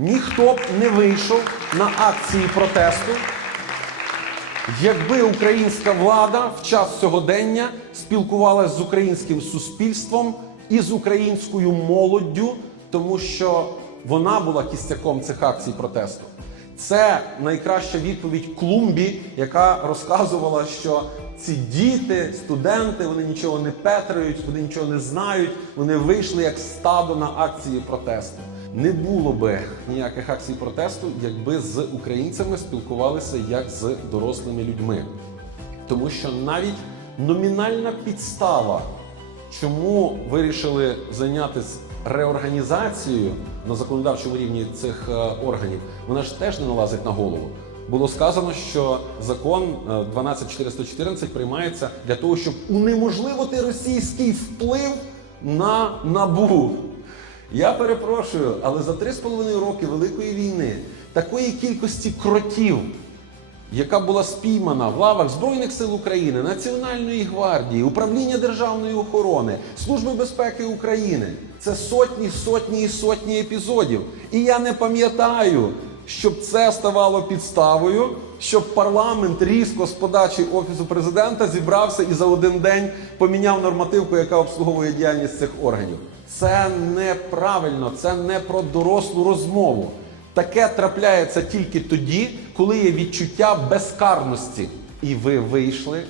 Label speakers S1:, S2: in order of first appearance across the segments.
S1: ніхто б не вийшов на акції протесту, якби українська влада в час сьогодення спілкувалася з українським суспільством і з українською молоддю, тому що вона була кістяком цих акцій протесту. Це найкраща відповідь Клумбі, яка розказувала, що ці діти, студенти, вони нічого не петрають, вони нічого не знають. Вони вийшли як стадо на акції протесту. Не було би ніяких акцій протесту, якби з українцями спілкувалися як з дорослими людьми. Тому що навіть номінальна підстава, чому вирішили зайнятися реорганізацією на законодавчому рівні цих е, органів, вона ж теж не налазить на голову. Було сказано, що закон е, 12414 приймається для того, щоб унеможливити російський вплив на набу. Я перепрошую, але за 3,5 роки Великої війни такої кількості кротів, яка була спіймана в лавах Збройних сил України, Національної гвардії, управління державної охорони, Служби безпеки України, це сотні, сотні і сотні епізодів. І я не пам'ятаю, щоб це ставало підставою, щоб парламент різко з подачі офісу президента зібрався і за один день поміняв нормативку, яка обслуговує діяльність цих органів. Це неправильно, це не про дорослу розмову. Таке трапляється тільки тоді, коли є відчуття безкарності. І ви вийшли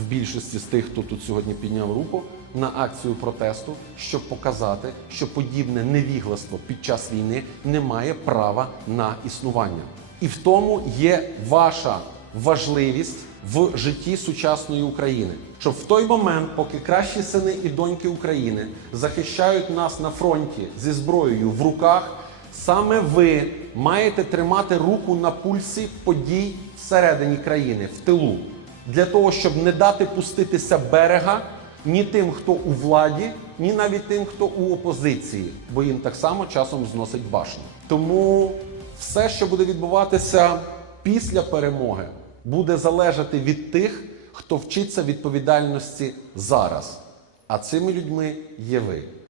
S1: в більшості з тих, хто тут сьогодні підняв руку на акцію протесту, щоб показати, що подібне невігластво під час війни не має права на існування. І в тому є ваша важливість в житті сучасної України, щоб в той момент, поки кращі сини і доньки України захищають нас на фронті зі зброєю в руках, саме ви маєте тримати руку на пульсі подій всередині країни, в тилу, для того, щоб не дати пуститися берега ні тим, хто у владі, ні навіть тим, хто у опозиції, бо їм так само часом зносить башню. Тому все, що буде відбуватися після перемоги, буде залежати від тих, хто вчиться відповідальності зараз. А цими людьми є ви.